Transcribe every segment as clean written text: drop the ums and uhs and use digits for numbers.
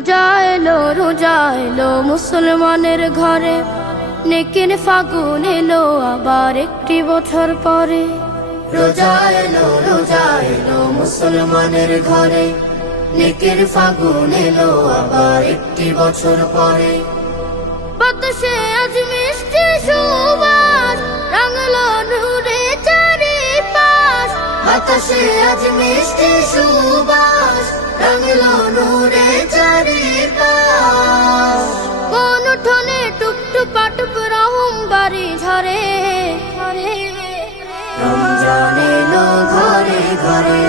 রোজা এলো মুসলমানের ঘরে, নেকির ফাগুন এলো আবার একটি বছর পরে। রোজা এলো মুসলমানের ঘরে, নেকির ফাগুন এলো আবার একটি বছর পরে। বাতাসে আজ মিষ্টি সুবাস, রাঙলো নূরে চারিপাশ। বাতাসে আজ মিষ্টি সুবাস, রাঙলো নূরে চারিপাশ। কোন উঠোনে টুপটুপা টুপ রহম বাড়ি ঝরে। রমজান এলো ঘরে ঘরে,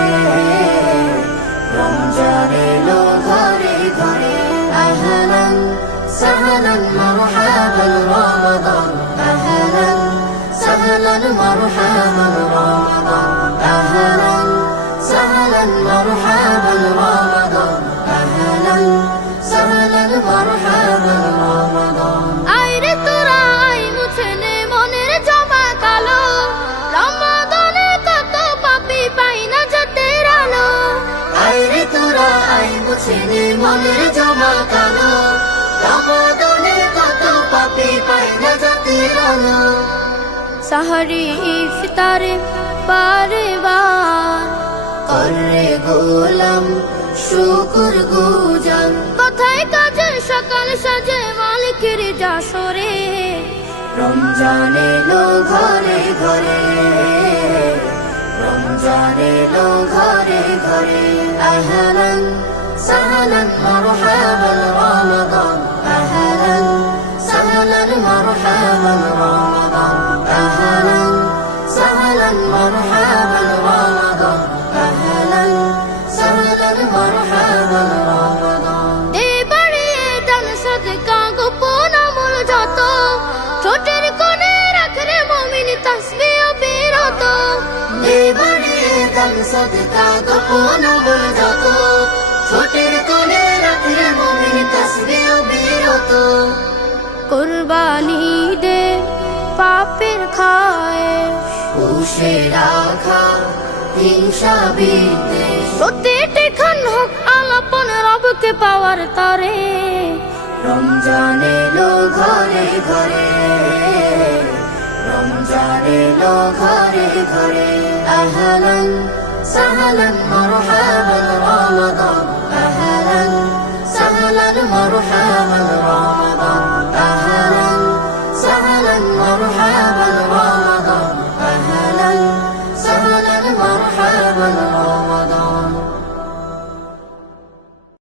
রমজান এলো ঘরে ঘরে। আহলান সাহলান মারহাবান রমাদান, আহলান সাহলান মারহাবান রমাদান, আহলান সাহলান মারহাবান রমাদান, আহলান সাহলান মারহাবান রমাদান। আইরে তোরা আই মুছে নে মনের জমা কালো, রমাদানে কত পাপী পাই না জাতের আলো। আইরে তোরা আই মুছে নে মনের জমা কালো, রমাদানে কত পাপী পাই না জাতের আলো। সাহারি ইফতারে বারে বার করে গোলাম শুকুর গুজার, কথায় কাজে সকাল সাজে মালিকের জাসরে। রমজান এলো ঘরে ঘরে, রমজান এলো ঘরে ঘরে। আহলান সাহলান মারহাবান রমাদান, আহলান সাহলান মারহাবান রমাদান, আহলান সাহলান মারহাবান রমাদান, আহলান সাহলান মারহাবান রমাদান। এবারে দান সদকা গোপন আমল যত, ছোটের কোণে রাখরে মুমিন তাসবিহ বিরত। এবারে দান সদকা গোপন আমল যত, ছোটের কোণে রাখরে মুমিন তাসবিহ বিরত। কুরবানি দে পাপের খায়, পুষে রাখা হিংসা বিদ্বেষ, প্রতিটি ক্ষণ হোক আলাপন রবকে পাওয়ার তরে। রমজান এলো ঘরে ঘরে, রমজান এলো ঘরে ঘরে। আহলান সাহলান মারহাবান রমাদান, আহলান সাহলান মারহাবান